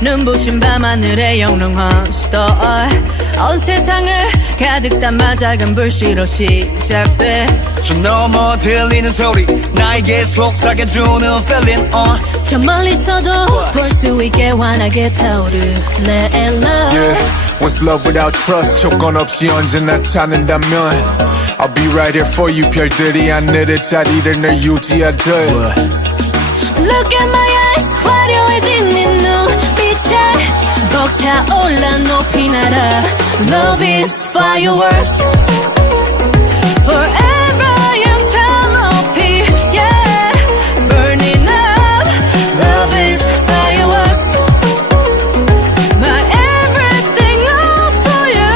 눈부신 밤하늘의 영롱한 star 온 세상을 가득 담아 작은 불씨로 시작돼 저 넘어 들리는 소리 나에게 속삭여주는 feeling 저 멀리서도 볼 수 있게 환하게 타오르네 love What's love without trust 조건 없이 언제나 찾는다면 I'll be right here for you 별들이 하늘의 자리를 늘 유지하듯 Look at my eyes 화려해진 네 눈빛에 벅차올라 높이 날아 Love is fireworks Forever 영차 높이 yeah Burning up Love is fireworks My everything all for you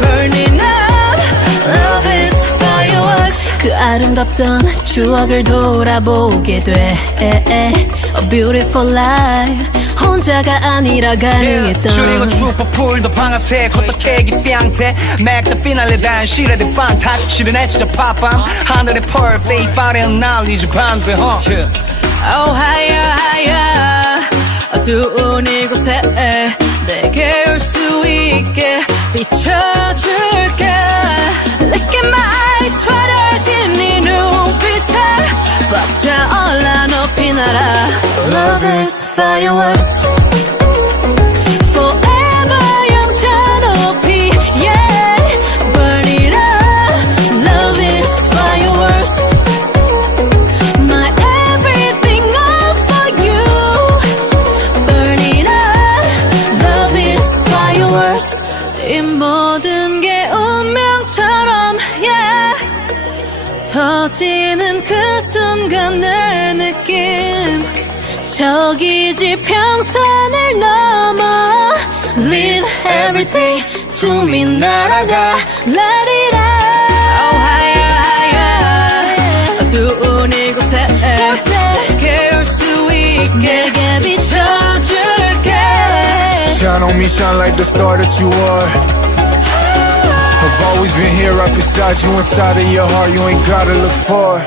Burning up Love is fireworks 그 아름답던 추억을 돌아보게 돼 A beautiful life 혼자가 아니라 가능했던 줄이고 축복풀도 방아색 어떻게 기피앙새 Make the finale 단실에 된 판타지 실현해 진짜 팝밤 하늘의 perfect 파란 날리지 반세 Oh higher higher 어두운 이곳에 내게 올 수 있게 비춰줄게 Look at my eyes 화려해진 네 눈빛에 벅차올라 높이 날아 Love is fireworks Forever 영차 높이 yeah Burn it up Love is fireworks My everything all for you Burn it up Love is fireworks 이 모든 게 운명처럼 yeah 터지는 그 순간 내 느낌 저기 지평선을 넘어 Leave everything to me 날아가 Let it out Oh higher higher 어두운 이곳에 내게 올 수 있게 내게 비춰줄게 Shine on me, shine like the star that you are I've always been here up inside you, inside of your heart. You ain't gotta look far.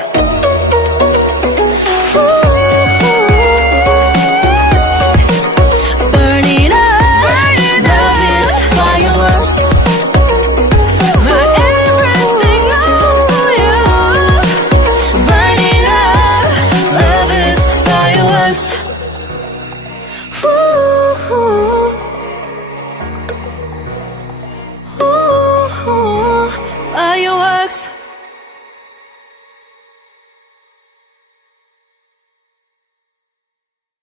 Burn it up, love is fireworks. My everything all for you. Burn it up, love is fireworks. Fireworks.